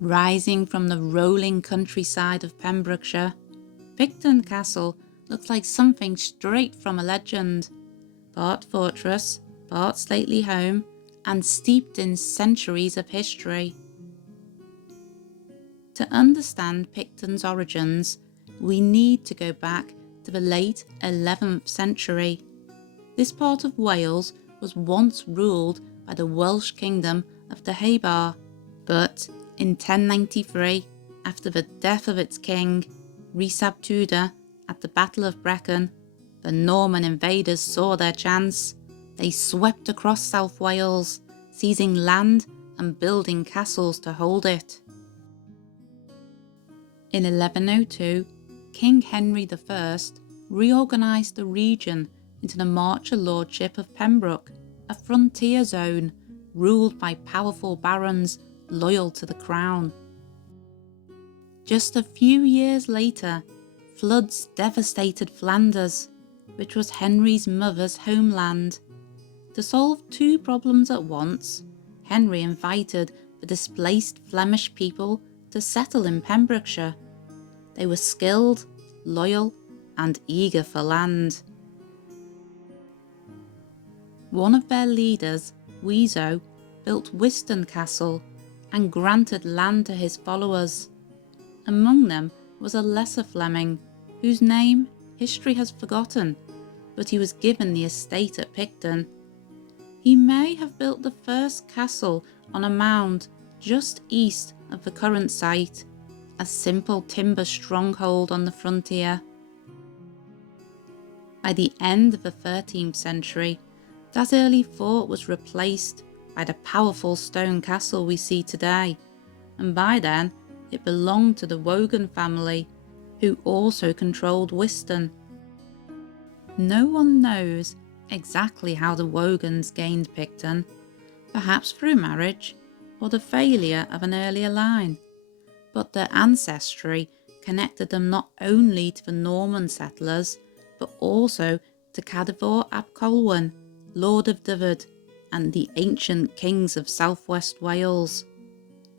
Rising from the rolling countryside of Pembrokeshire, Picton Castle looks like something straight from a legend, part fortress, part stately home, and steeped in centuries of history. To understand Picton's origins, we need to go back to the late 11th century. This part of Wales was once ruled by the Welsh kingdom of the Haybar, but in 1093, after the death of its king, Rhys ap Tudor, at the Battle of Brecon, the Norman invaders saw their chance. They swept across South Wales, seizing land and building castles to hold it. In 1102, King Henry I reorganised the region into the Marcher Lordship of Pembroke, a frontier zone ruled by powerful barons loyal to the crown. Just a few years later, floods devastated Flanders, which was Henry's mother's homeland. To solve two problems at once, Henry invited the displaced Flemish people to settle in Pembrokeshire. They were skilled, loyal, and eager for land. One of their leaders, Wiso, built Picton Castle and granted land to his followers. Among them was a lesser Fleming, whose name history has forgotten, but he was given the estate at Picton. He may have built the first castle on a mound just east of the current site, a simple timber stronghold on the frontier. By the end of the 13th century, that early fort was replaced by the powerful stone castle we see today, and by then it belonged to the Wogan family, who also controlled Picton. No one knows exactly how the Wogans gained Picton, perhaps through marriage or the failure of an earlier line, but their ancestry connected them not only to the Norman settlers, but also to Cadfor ap Colwyn, Lord of Dyfed, and the ancient kings of southwest Wales.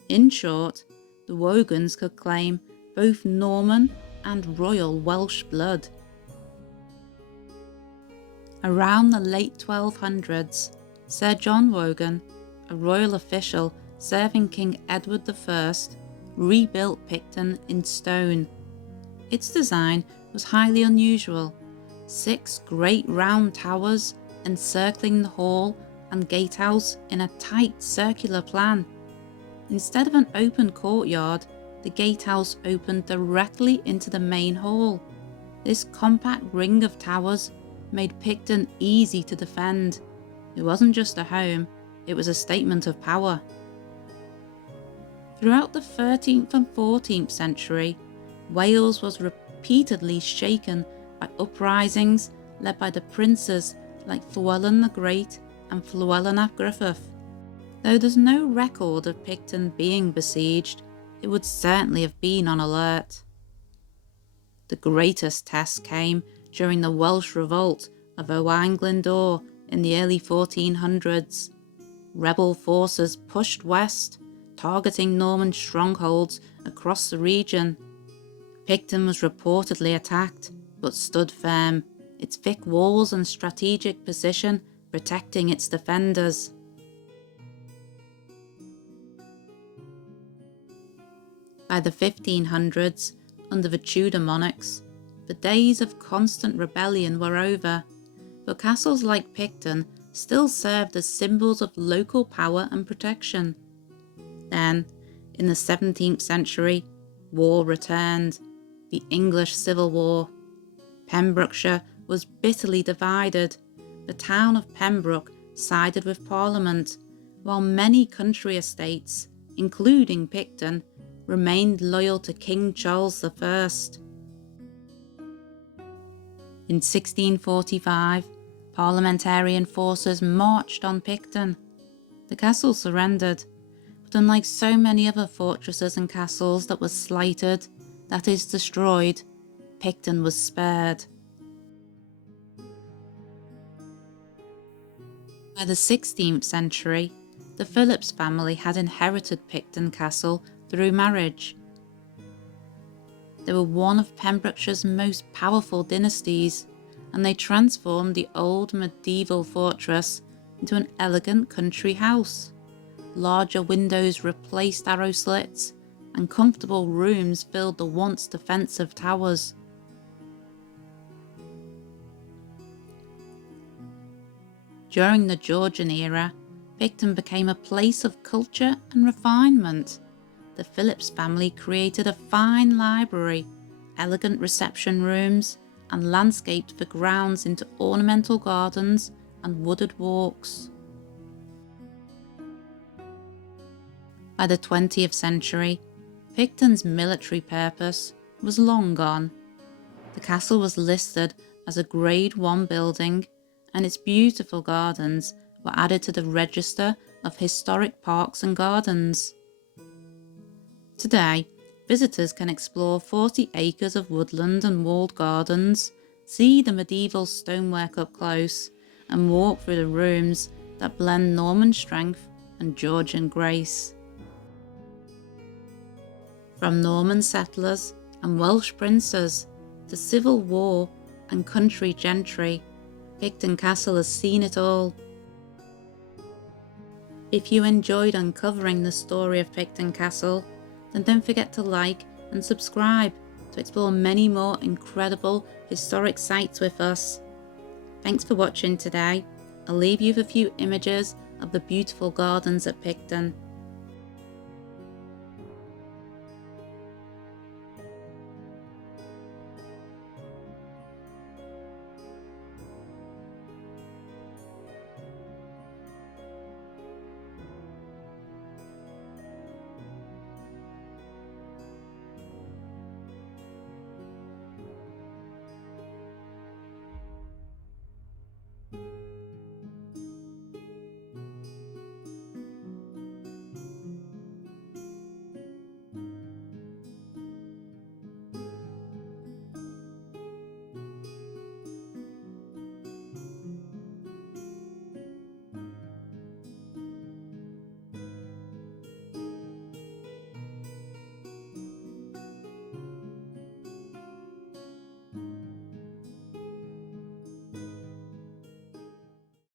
In short, the Wogans could claim both Norman and royal Welsh blood. Around the late 1200s, Sir John Wogan, a royal official serving King Edward I, rebuilt Picton in stone. Its design was highly unusual: 6 great round towers encircling the hall and gatehouse in a tight circular plan. Instead of an open courtyard, the gatehouse opened directly into the main hall. This compact ring of towers made Picton easy to defend. It wasn't just a home, it was a statement of power. Throughout the 13th and 14th century, Wales was repeatedly shaken by uprisings led by the princes like Llywelyn the Great and Llywelyn ap Gruffydd. Though there's no record of Picton being besieged, it would certainly have been on alert. The greatest test came during the Welsh revolt of Owain Glyndŵr in the early 1400s. Rebel forces pushed west, targeting Norman strongholds across the region. Picton was reportedly attacked, but stood firm, its thick walls and strategic position protecting its defenders. By the 1500s, under the Tudor monarchs, the days of constant rebellion were over, but castles like Picton still served as symbols of local power and protection. Then, in the 17th century, war returned, the English Civil War. Pembrokeshire was bitterly divided. The town of Pembroke sided with Parliament, while many country estates, including Picton, remained loyal to King Charles I. In 1645, parliamentarian forces marched on Picton. The castle surrendered, but unlike so many other fortresses and castles that were slighted, that is destroyed, Picton was spared. By the 16th century, the Phillips family had inherited Picton Castle through marriage. They were one of Pembrokeshire's most powerful dynasties, and they transformed the old medieval fortress into an elegant country house. Larger windows replaced arrow slits, and comfortable rooms filled the once defensive towers. During the Georgian era, Picton became a place of culture and refinement. The Phillips family created a fine library, elegant reception rooms, and landscaped the grounds into ornamental gardens and wooded walks. By the 20th century, Picton's military purpose was long gone. The castle was listed as a Grade 1 building, and its beautiful gardens were added to the Register of Historic Parks and Gardens. Today, visitors can explore 40 acres of woodland and walled gardens, see the medieval stonework up close, and walk through the rooms that blend Norman strength and Georgian grace. From Norman settlers and Welsh princes to Civil War and country gentry, Picton Castle has seen it all. If you enjoyed uncovering the story of Picton Castle, then don't forget to like and subscribe to explore many more incredible historic sites with us. Thanks for watching today. I'll leave you with a few images of the beautiful gardens at Picton.